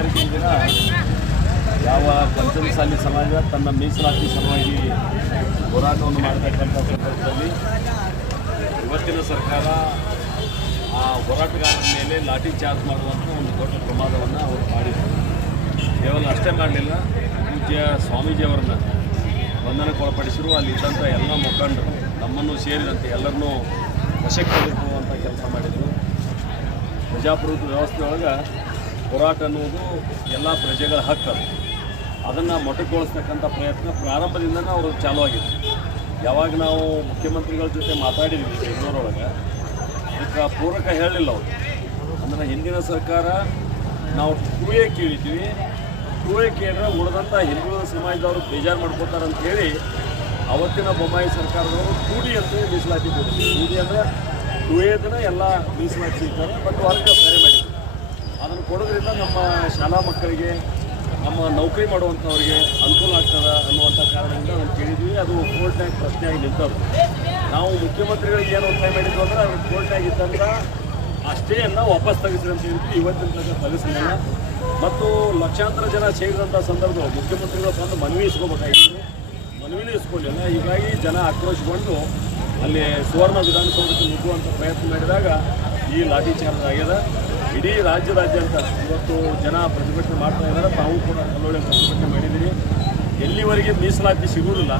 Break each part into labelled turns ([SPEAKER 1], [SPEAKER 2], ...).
[SPEAKER 1] ತಾರೀಕಿನ ದಿನ ಯಾವ ಪಂಚಮಸಾಲಿ ಸಮಾಜ ತನ್ನ ಮೀಸಲಾತಿ ಸಲುವಾಗಿ ಹೋರಾಟವನ್ನು ಮಾಡತಕ್ಕಂಥ ಸಂದರ್ಭದಲ್ಲಿ ಇವತ್ತಿನ ಸರ್ಕಾರ ಆ ಹೋರಾಟಗಾರರ ಮೇಲೆ ಲಾಠಿ ಚಾರ್ಜ್ ಮಾಡುವಂಥ ಒಂದು ದೊಡ್ಡ ಪ್ರಮಾದವನ್ನು ಅವರು ಮಾಡಿದರು. ಕೇವಲ ಅಷ್ಟೇ ಮಾಡಲಿಲ್ಲ, ಪೂಜ್ಯ ಸ್ವಾಮೀಜಿಯವರನ್ನ ಬಂಧನಕ್ಕೆ ಒಳಪಡಿಸಿದ್ರು ಅಲ್ಲಿ ಇದ್ದಂಥ ಎಲ್ಲ ಮುಖಂಡರು ನಮ್ಮನ್ನು ಸೇರಿದಂತೆ ಎಲ್ಲರನ್ನೂ ವಶಕ್ಕೆ ತೆಗೆದುಕೊಳ್ಳುವಂಥ ಕೆಲಸ ಮಾಡಿದರು. ಪ್ರಜಾಪ್ರಭುತ್ವ ವ್ಯವಸ್ಥೆ ಒಳಗೆ ಹೋರಾಟ ಅನ್ನುವುದು ಎಲ್ಲ ಪ್ರಜೆಗಳ ಹಕ್ಕದು ಅದು. ಅದನ್ನು ಮೊಟಕೊಳಿಸ್ತಕ್ಕಂಥ ಪ್ರಯತ್ನ ಪ್ರಾರಂಭದಿಂದನೇ ಅವರು ಚಾಲೂ ಆಗಿದೆ. ಯಾವಾಗ ನಾವು ಮುಖ್ಯಮಂತ್ರಿಗಳ ಜೊತೆ ಮಾತಾಡಿದ್ವಿ ಬೆಂಗಳೂರೊಳಗೆ, ಅದಕ್ಕೆ ಪೂರಕ ಹೇಳಲಿಲ್ಲ ಅವರು. ಅಂದ್ರೆ ಹಿಂದಿನ ಸರ್ಕಾರ ನಾವು ಟೂ ಎ ಕೇಳಿದ್ವಿ ಟೂ ಎ ಕೇಳಿದ್ರೆ ಉಳಿದಂಥ ಹಿಂದುಳಿದ ಸಮಾಜದವರು ಬೇಜಾರು ಮಾಡ್ಕೋತಾರೆ ಅಂತ ಹೇಳಿ ಅವತ್ತಿನ ಬೊಮ್ಮಾಯಿ ಸರ್ಕಾರದವರು ಟೂ ಡಿ ಅಂತ ಮೀಸಲಾತಿ ಕೊಡ್ತೀವಿ ಟೂ ಡಿ ಅಂದರೆ ಟೂ ಎದನ್ನ ಎಲ್ಲ ಮೀಸಲಾತಿ ಸಿಗ್ತಾರೆ ಬಟ್ ವರ್ಗ ಬೇರೆ ಅದನ್ನು ಕೊಡೋದ್ರಿಂದ ನಮ್ಮ ಶಾಲಾ ಮಕ್ಕಳಿಗೆ, ನಮ್ಮ ನೌಕರಿ ಮಾಡುವಂಥವ್ರಿಗೆ ಅನುಕೂಲ ಆಗ್ತದೆ ಅನ್ನುವಂಥ ಕಾರಣದಿಂದ ನಾವು ಕೇಳಿದ್ವಿ. ಅದು ಕೋರ್ಟ್ನಾಗ ಪ್ರಶ್ನೆಯಾಗಿ ನಿಂತದ್ದು. ನಾವು ಮುಖ್ಯಮಂತ್ರಿಗಳಿಗೆ ಏನು ಒತ್ತಾಯ ಮಾಡಿದ್ವು ಅಂದ್ರೆ ಅವ್ರಿಗೆ ಕೋರ್ಟ್ನಾಗ ಇದ್ದಂಥ ಆ ಸ್ಟೇಯನ್ನು ವಾಪಸ್ ತೆಗೆಸ್ರಿ ಅಂತ ಹೇಳಿದ್ವಿ. ಇವತ್ತಿನ ತನಕ ತೆಗೆಸಲಿಲ್ಲ ಮತ್ತು ಲಕ್ಷಾಂತರ ಜನ ಸೇರಿದಂಥ ಸಂದರ್ಭದಲ್ಲಿ ಮುಖ್ಯಮಂತ್ರಿಗಳು ಬಂದು ಮನವಿ ಇಸ್ಕೋಬೇಕಾಗಿತ್ತು. ಮನವಿನೂ ಇಸ್ಕೊಂಡಿಲ್ಲ ಹೀಗಾಗಿ ಜನ ಆಕ್ರೋಶಗೊಂಡು ಅಲ್ಲಿ ಸುವರ್ಣ ವಿಧಾನಸೌಧಕ್ಕೆ ನುಗ್ಗುವಂಥ ಪ್ರಯತ್ನ ಮಾಡಿದಾಗ ಈ ಲಾಠಿ ಚಾರ್ಜ್ ಆಗ್ಯದ ಇಡೀ ರಾಜ್ಯದಾದ್ಯಂತ ಇವತ್ತು ಜನ ಪ್ರತಿಭಟನೆ ಮಾಡ್ತಾ ಇದ್ದಾರೆ. ತಾವು ಕೂಡ ಕಲ್ಲೊಳ್ಳೆ ಪ್ರತಿಭಟನೆ ಮಾಡಿದ್ದೀರಿ. ಎಲ್ಲಿವರೆಗೆ ಮೀಸಲಾತಿ ಸಿಗುವುದಿಲ್ಲ,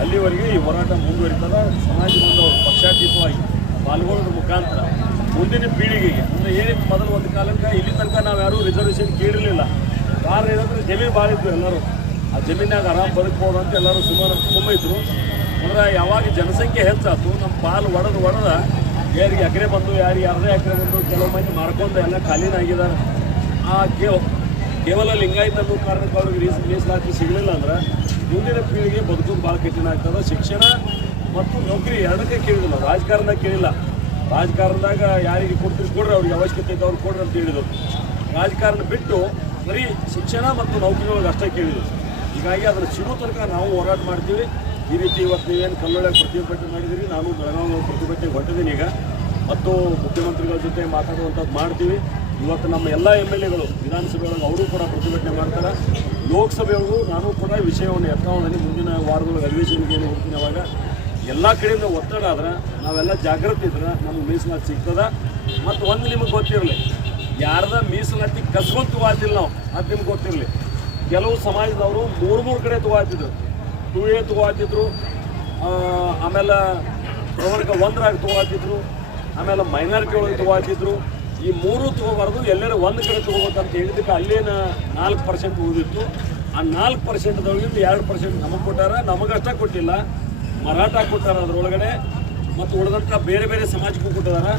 [SPEAKER 1] ಅಲ್ಲಿವರೆಗೆ ಈ ಹೋರಾಟ ಮುಂದುವರಿತದ. ಸಮಾಜ ಬಂದವರು ಪಕ್ಷಾತೀತವಾಗಿ ಪಾಲ್ಗೊಳ್ಳೋದ್ರ ಮುಖಾಂತರ ಮುಂದಿನ ಪೀಳಿಗೆಗೆ ಅಂದರೆ ಏನಿತ್ತು ಮೊದಲು ಒಂದು ಕಾಲಕ್ಕೆ ಇಲ್ಲಿ ತನಕ ನಾವು ಯಾರೂ ರಿಸರ್ವೇಷನ್ ಕೇಳಿರಲಿಲ್ಲ. ಕಾರಣ ಏನಂದ್ರೆ ಜಮೀನು ಭಾಳ ಇದ್ದರು ಎಲ್ಲರೂ. ಆ ಜಮೀನಾಗ ಆರಾಮ್ ಬದುಕ್ಬೋದು ಅಂತ ಎಲ್ಲರೂ ಸುಮಾರು ತುಂಬ ಇದ್ರು. ಅಂದ್ರೆ ಯಾವಾಗ ಜನಸಂಖ್ಯೆ ಹೆಚ್ಚಾಯ್ತು, ನಮ್ಮ ಪಾಲು ಒಡೆದು ಒಡೆದ ಯಾರಿಗೆ ಎಕರೆ ಬಂದು ಯಾರು ಯಾರದೇ ಎಕರೆ ಬಂದು ಕೆಲವು ಮಂದಿ ಮಾರ್ಕೊಂಡು ಎಲ್ಲ ಖಾಲಿನಾಗಿದ್ದಾರೆ ಆ ಕೇವ, ಕೇವಲ ಲಿಂಗಾಯತ ಅನ್ನೋ ಕಾರಣಕ್ಕೆ ಅವ್ರಿಗೆ ರೀಸ್, ಮೀಸಲಾತಿ ಸಿಗಲಿಲ್ಲ ಅಂದ್ರೆ ಮುಂದಿನ ಪೀಳಿಗೆ ಬದುಕೋದು ಭಾಳ ಕಠಿಣ ಆಗ್ತದೆ. ಶಿಕ್ಷಣ ಮತ್ತು ನೌಕರಿ ಎರಡಕ್ಕೆ ಕೇಳಿದಿಲ್ಲ ರಾಜಕಾರಣದಾಗ ಕೇಳಿಲ್ಲ. ರಾಜಕಾರಣದಾಗ ಯಾರಿಗೆ ಕೊಡ್ತೀರಿ, ಕೊಡ್ರಿ, ಅವ್ರಿಗೆ ಅವಶ್ಯಕತೆ ಇದ್ದವ್ರು ಕೊಡ್ರಿ ಅಂತ ಹೇಳಿದರು. ರಾಜಕಾರಣ ಬಿಟ್ಟು ಬರೀ ಶಿಕ್ಷಣ ಮತ್ತು ನೌಕರಿ ಅಷ್ಟೇ ಕೇಳಿದರು. ಹೀಗಾಗಿ ಅದರ ಸಿಗೋ ತನಕ ನಾವು ಹೋರಾಟ ಮಾಡ್ತೀವಿ. ಈ ರೀತಿ ಇವತ್ತು ನೀವೇನು ಕಲ್ಲೊಳಗೆ ಪ್ರತಿಭಟನೆ ಮಾಡಿದಿರಿ ನಾನು ಬೆಳಗಾವಿ ಪ್ರತಿಭಟನೆಗೆ ಹೊಟ್ಟಿದ್ದೀನಿ ಈಗ. ಮತ್ತು ಮುಖ್ಯಮಂತ್ರಿಗಳ ಜೊತೆ ಮಾತಾಡುವಂಥದ್ದು ಮಾಡ್ತೀವಿ. ಇವತ್ತು ನಮ್ಮ ಎಲ್ಲ ಎಂ ಎಲ್ ಎಗಳು, ವಿಧಾನಸಭೆಯೊಳಗೆ ಅವರು ಕೂಡ ಪ್ರತಿಭಟನೆ ಮಾಡ್ತಾರೆ. ಲೋಕಸಭೆಯೊಳಗೂ ನಾನು ಕೂಡ ವಿಷಯವನ್ನು ಎತ್ತಾವದಲ್ಲಿ ಮುಂದಿನ ವಾರದೊಳಗೆ ಅಧಿವೇಶನಕ್ಕೆ ಏನು ಹೋಗ್ತೀನಿ ಅವಾಗ, ಎಲ್ಲ ಕಡೆಯಿಂದ ಒತ್ತಡ ಆದ್ರೆ, ನಾವೆಲ್ಲ ಜಾಗೃತಿ ಇದ್ರೆ ನಮ್ಗೆ ಮೀಸಲಾತಿ ಸಿಗ್ತದ. ಮತ್ತು ಒಂದು ನಿಮಗೆ ಗೊತ್ತಿರಲಿ, ಯಾರದ ಮೀಸಲಾತಿ ಕಸ್ಕೊಂಡ್ ತಗೋತಿಲ್ಲ ನಾವು, ಅದು ನಿಮ್ಗೆ ಗೊತ್ತಿರಲಿ. ಕೆಲವು ಸಮಾಜದವರು ಮೂರು ಮೂರು ಕಡೆ ತಗೋತಿದ್ರು ಟೂ ಎ ತಗೋತಿದ್ರು ಆಮೇಲೆ ಪ್ರವರ್ಗ ಒಂದರಾಗ ತಗೋತಿದ್ರು, ಆಮೇಲೆ ಮೈನಾರಿಟಿ ಒಳಗೆ ತಗೋತಿದ್ರು. ಈ ಮೂರು ತಗೋಬಾರ್ದು, ಎಲ್ಲರೂ ಒಂದು ಕಡೆ ತಗೋಬೇಕಂತ ಹೇಳಿದ್ದಕ್ಕೆ ಅಲ್ಲೇನ ನಾಲ್ಕು ಪರ್ಸೆಂಟ್ ಉಳಿದಿತ್ತು. ಆ ನಾಲ್ಕು ಪರ್ಸೆಂಟ್ದೊಳಗಿಂದ ಎರಡು ಪರ್ಸೆಂಟ್ ನಮಗೆ ಕೊಟ್ಟಾರ, ನಮಗಷ್ಟೇ ಕೊಟ್ಟಿಲ್ಲ. ಮರಾಠ ಕೊಟ್ಟಾರ ಅದರೊಳಗಡೆ. ಮತ್ತು ಉಳಿದಂಥ ಬೇರೆ ಬೇರೆ ಸಮಾಜಕ್ಕೂ ಕೊಟ್ಟಿದ್ದಾರೆ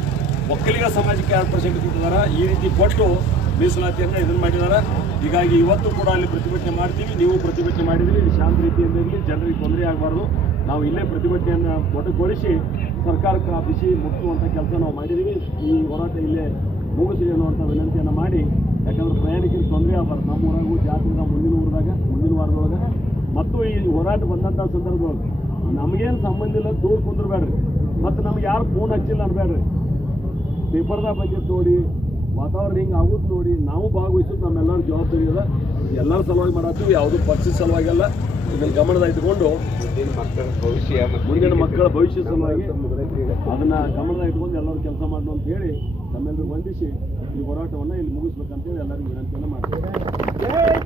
[SPEAKER 1] ಒಕ್ಕಲಿಗ ಸಮಾಜಕ್ಕೆ ಎರಡು ಪರ್ಸೆಂಟ್ ಕೊಟ್ಟಿದ್ದಾರೆ ಈ ರೀತಿ ಕೊಟ್ಟು ಮೀಸಲಾತಿಯನ್ನು ಇದನ್ನು ಮಾಡಿದ್ದಾರೆ ಹೀಗಾಗಿ ಇವತ್ತು ಕೂಡ ಅಲ್ಲಿ ಪ್ರತಿಭಟನೆ ಮಾಡ್ತೀವಿ. ನೀವು ಪ್ರತಿಭಟನೆ ಮಾಡಿದ್ರಿ. ಶಾಂತ ರೀತಿಯಿಂದ ಇರಲಿ. ಜನರಿಗೆ ತೊಂದರೆ ಆಗಬಾರ್ದು. ನಾವು ಇಲ್ಲೇ ಪ್ರತಿಭಟನೆಯನ್ನು ಮೊಟಕುಗೊಳಿಸಿ ಸರ್ಕಾರಕ್ಕೆ ಆ ಬಿಸಿ ಮುಟ್ಟುವಂಥ ಕೆಲಸ ನಾವು ಮಾಡಿದ್ದೀವಿ ಈ ಹೋರಾಟ ಇಲ್ಲೇ ಮುಗಿಸಿ ಅನ್ನುವಂಥ ವಿನಂತಿಯನ್ನು ಮಾಡಿ. ಯಾಕಂದ್ರೆ ಪ್ರಯಾಣಿಕರಿಗೆ ತೊಂದರೆ ಆಗಬಾರ್ದು. ನಮ್ಮ ಊರಾಗೂ ಜಾತ್ರೆ ಮುಂದಿನ ಊರದಾಗ, ಮುಂದಿನ ವಾರದೊಳಗೆ ಮತ್ತು ಈ ಹೋರಾಟ ಬಂದಂಥ ಸಂದರ್ಭದೊಳಗೆ ನಮಗೇನು ಸಂಬಂಧ ಇಲ್ಲ, ದೂರ ಕುಂದ್ರಬೇಡ್ರಿ. ಮತ್ತು ನಮ್ಗೆ ಯಾರು ಫೋನ್ ಹಚ್ಚಿಲ್ಲ ಅನ್ಬೇಡ್ರಿ. ಪೇಪರ್ದಾಗ ಬಗ್ಗೆ ನೋಡಿ ವಾತಾವರಣ ಹಿಂಗೆ ಆಗುತ್ತೆ ನೋಡಿ ನಾವು ಭಾಗವಹಿಸೋದು ನಮ್ಮೆಲ್ಲರ ಜವಾಬ್ದಾರಿ ಅದ ಎಲ್ಲರ ಸಲುವಾಗಿ ಮಾಡತ್ತೀವಿ ಯಾವುದು ಪಕ್ಷದ ಸಲುವಾಗಿಲ್ಲ. ಇದನ್ನು ಗಮನದ ಇಟ್ಕೊಂಡು
[SPEAKER 2] ಮುಂದಿನ ಮಕ್ಕಳ ಭವಿಷ್ಯ
[SPEAKER 1] ಮುಂದಿನ ಮಕ್ಕಳ ಭವಿಷ್ಯ ಸಲುವಾಗಿ ಅದನ್ನು ಗಮನದ ಇಟ್ಕೊಂಡು ಎಲ್ಲರೂ ಕೆಲಸ ಮಾಡೋಣ ಅಂತ ಹೇಳಿ ನಮ್ಮೆಲ್ಲರೂ ವಂದಿಸಿ ಈ ಹೋರಾಟವನ್ನು ಇಲ್ಲಿ ಮುಗಿಸ್ಬೇಕಂತೇಳಿ ಎಲ್ಲರಿಗೂ ವಿನಂತಿಯನ್ನು ಮಾಡ್ತೀವಿ